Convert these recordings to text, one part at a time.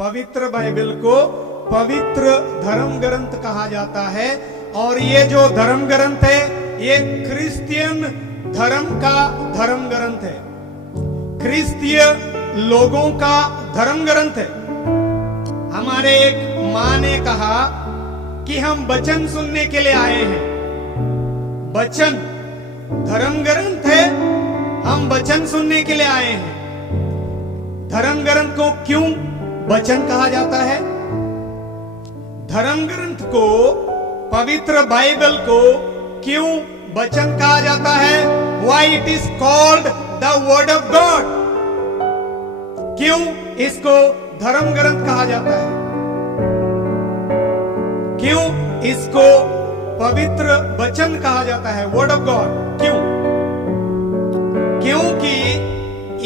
पवित्र बाइबल को पवित्र धर्म ग्रंथ कहा जाता है। और ये जो धर्म ग्रंथ है ये क्रिश्चियन धर्म का धर्म ग्रंथ है, क्रिस्तीय लोगों का धर्म ग्रंथ है। हमारे एक माँ ने कहा कि हम वचन सुनने के लिए आए हैं। वचन धर्म ग्रंथ है, हम वचन सुनने के लिए आए हैं। धर्म ग्रंथ को क्यों वचन कहा जाता है? धर्म ग्रंथ को, पवित्र बाइबल को क्यों वचन कहा जाता है? Why it is called the word of God? क्यों इसको धर्म ग्रंथ कहा जाता है? क्यों इसको पवित्र वचन कहा जाता है, वर्ड ऑफ गॉड? क्यों? क्योंकि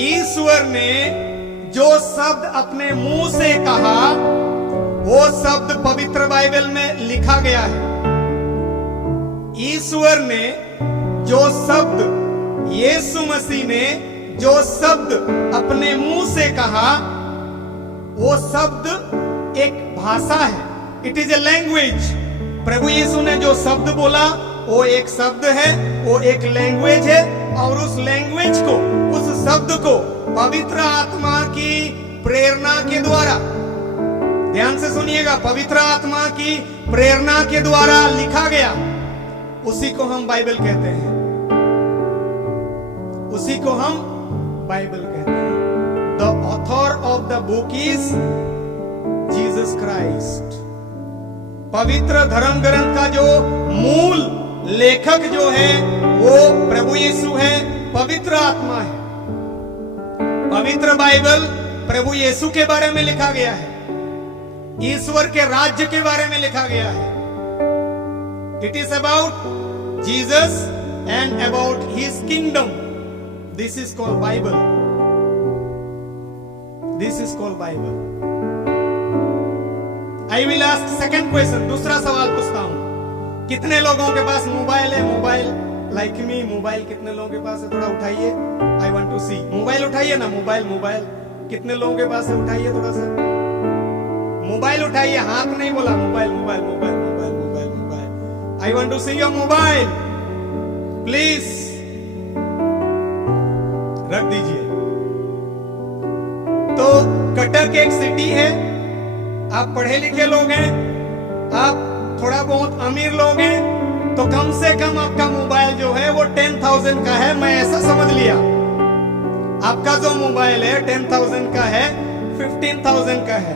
ईश्वर ने जो शब्द अपने मुंह से कहा वो शब्द पवित्र बाइबल में लिखा गया है। ईश्वर ने जो शब्द, यीशु मसीह ने जो शब्द अपने मुंह से कहा वो शब्द एक भाषा है, इट इज ए लैंग्वेज। प्रभु यीशु ने जो शब्द बोला वो एक शब्द है, वो एक लैंग्वेज है। और उस लैंग्वेज को, उस शब्द को पवित्र आत्मा की प्रेरणा के द्वारा, ध्यान से सुनिएगा, पवित्र आत्मा की प्रेरणा के द्वारा लिखा गया। उसी को हम बाइबल कहते हैं, उसी को हम बाइबल कहते हैं। The author of the book is Jesus Christ. पवित्र धर्म ग्रंथ का जो मूल लेखक जो है वो प्रभु यीशु है, पवित्र आत्मा है। पवित्र बाइबल प्रभु यीशु के बारे में लिखा गया है, ईश्वर के राज्य के बारे में लिखा गया है। It is about Jesus and about his kingdom. This is called Bible, this is called Bible. I will ask second question, दूसरा सवाल पूछता हूं। कितने लोगों के पास मोबाइल है? मोबाइल लाइक मी, मोबाइल कितने लोगों के पास है? थोड़ा उठाइए, I want to see. Mobile उठाइए ना, मोबाइल मोबाइल कितने लोगों के पास है? उठाइए थोड़ा सा, मोबाइल उठाइए, हाथ नहीं बोला, mobile mobile mobile mobile mobile mobile. I want to see your mobile, please रख दीजिए। तो कटक एक सिटी है, आप पढ़े लिखे लोग हैं, आप थोड़ा बहुत अमीर लोग हैं, तो कम से कम आपका मोबाइल जो है वो 10,000 का है। मैं ऐसा समझ लिया, आपका जो मोबाइल है 10,000 का है, 15,000 का है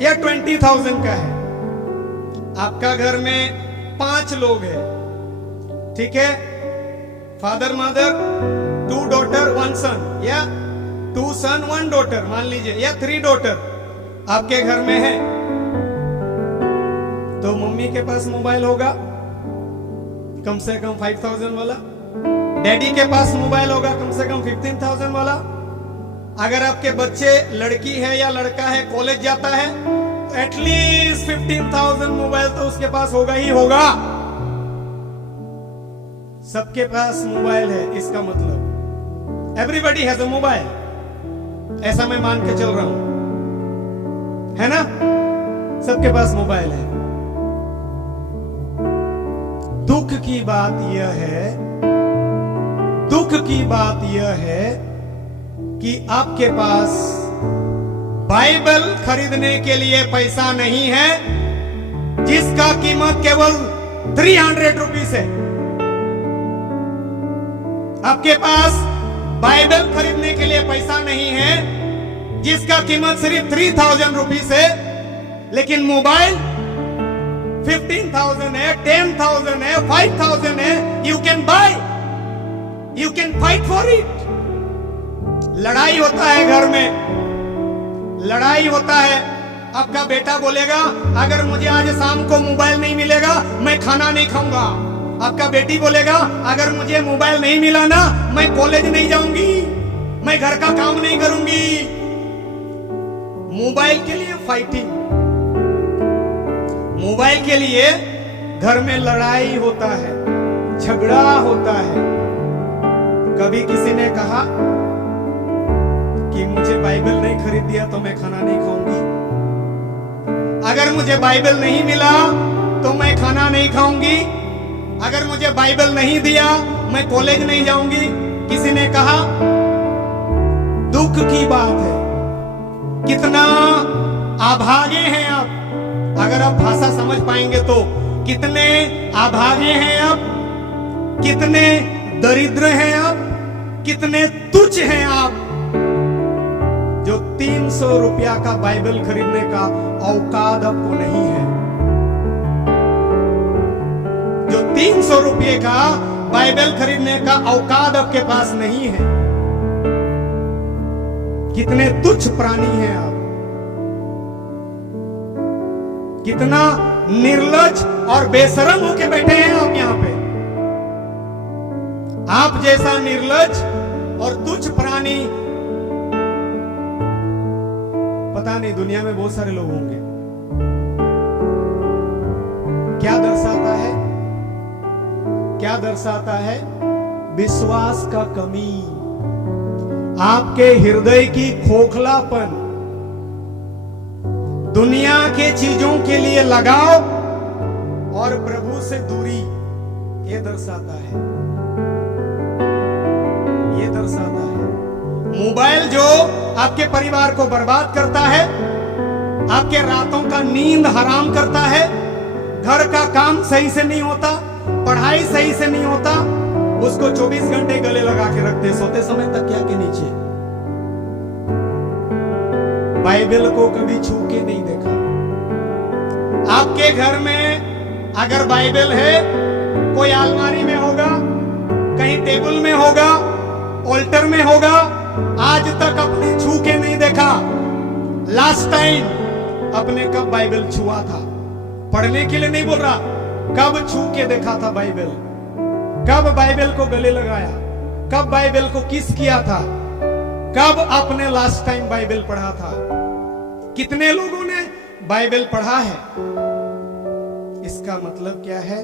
या 20,000 का है। आपका घर में 5 लोग हैं, ठीक है? फादर मदर, 2 डॉटर 1 सन, या 2 सन 1 डॉटर मान लीजिए, या 3 डॉटर आपके घर में है। तो मम्मी के पास मोबाइल होगा कम से कम 5,000 वाला, डैडी के पास मोबाइल होगा कम से कम 15,000 वाला। अगर आपके बच्चे, लड़की है या लड़का है, कॉलेज जाता है, तो एटलीस्ट 15,000 मोबाइल तो उसके पास होगा ही होगा। सबके पास मोबाइल है, इसका मतलब एवरीबॉडी हैज अ मोबाइल, ऐसा मैं मान के चल रहा हूं, है ना? सबके पास मोबाइल है। दुख की बात यह है, दुख की बात यह है कि आपके पास बाइबल खरीदने के लिए पैसा नहीं है, जिसका कीमत केवल 300 रुपीस है। आपके पास बाइबल खरीदने के लिए पैसा नहीं है, जिसका कीमत सिर्फ 3,000 रुपीस है, लेकिन मोबाइल 15,000 है, 10,000 है, 5,000 है। You can buy, you can fight for it. लड़ाई होता है घर में, लड़ाई होता है। आपका बेटा बोलेगा अगर मुझे आज शाम को मोबाइल नहीं मिलेगा मैं खाना नहीं खाऊंगा। आपका बेटी बोलेगा अगर मुझे मोबाइल नहीं मिला ना मैं कॉलेज नहीं जाऊंगी, मैं घर का काम नहीं करूंगी। मोबाइल के लिए फाइटिंग, मोबाइल के लिए घर में लड़ाई होता है, झगड़ा होता है। कभी किसी ने कहा कि मुझे बाइबल नहीं खरीद दिया तो मैं खाना नहीं खाऊंगी। अगर मुझे बाइबल नहीं मिला तो मैं खाना नहीं खाऊंगी, अगर मुझे बाइबल नहीं दिया मैं कॉलेज नहीं जाऊंगी। किसी ने कहा, दुख की बात है, कितना अभागे हैं आप। अगर आप भाषा समझ पाएंगे तो कितने अभागे हैं आप, कितने दरिद्र हैं आप, कितने तुच्छ हैं आप, जो 300 रुपया का बाइबल खरीदने का औकात आपको नहीं है, जो 300 रुपये का बाइबल खरीदने का औकात आपके पास नहीं है। कितने तुच्छ प्राणी हैं आप, कितना निर्लज और बेशरम होके बैठे हैं आप यहां पे। आप जैसा निर्लज और तुच्छ प्राणी पता नहीं दुनिया में बहुत सारे लोग होंगे। क्या दर्शाता है, क्या दर्शाता है? विश्वास का कमी, आपके हृदय की खोखलापन, दुनिया के चीजों के लिए लगाव और प्रभु से दूरी, ये दर्शाता है, ये दर्शाता है। मोबाइल जो आपके परिवार को बर्बाद करता है, आपके रातों का नींद हराम करता है, घर का काम सही से नहीं होता, पढ़ाई सही से नहीं होता, उसको 24 घंटे गले लगा के रखते सोते समय तकिया के नीचे। बाइबल को कभी छू के नहीं देखा। आपके घर में अगर बाइबल है, कोई अलमारी में होगा, कहीं टेबल में होगा, ऑल्टर में होगा, आज तक अपने छू के नहीं देखा। लास्ट टाइम अपने कब बाइबल छुआ था? पढ़ने के लिए नहीं बोल रहा, कब छू के देखा था बाइबल? कब बाइबल को गले लगाया? कब बाइबल को किस किया था? कब आपने लास्ट टाइम बाइबल पढ़ा था? कितने लोगों ने बाइबल पढ़ा है? इसका मतलब क्या है?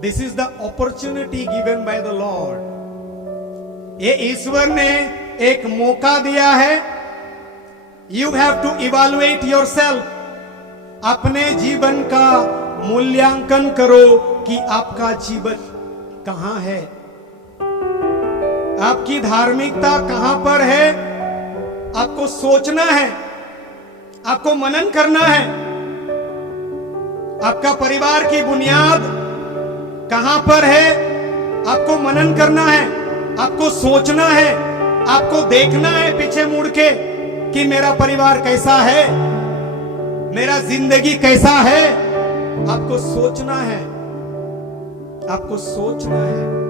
This is the opportunity given by the lord. ये ईश्वर ने एक मौका दिया है। You have to evaluate yourself. अपने जीवन का मूल्यांकन करो कि आपका जीवन कहां है, आपकी धार्मिकता कहां पर है। आपको सोचना है, आपको मनन करना है। आपका परिवार की बुनियाद कहां पर है, आपको मनन करना है, आपको सोचना है, आपको देखना है पीछे मुड़ के कि मेरा परिवार कैसा है, मेरा जिंदगी कैसा है। आपको सोचना है, आपको सोचना है।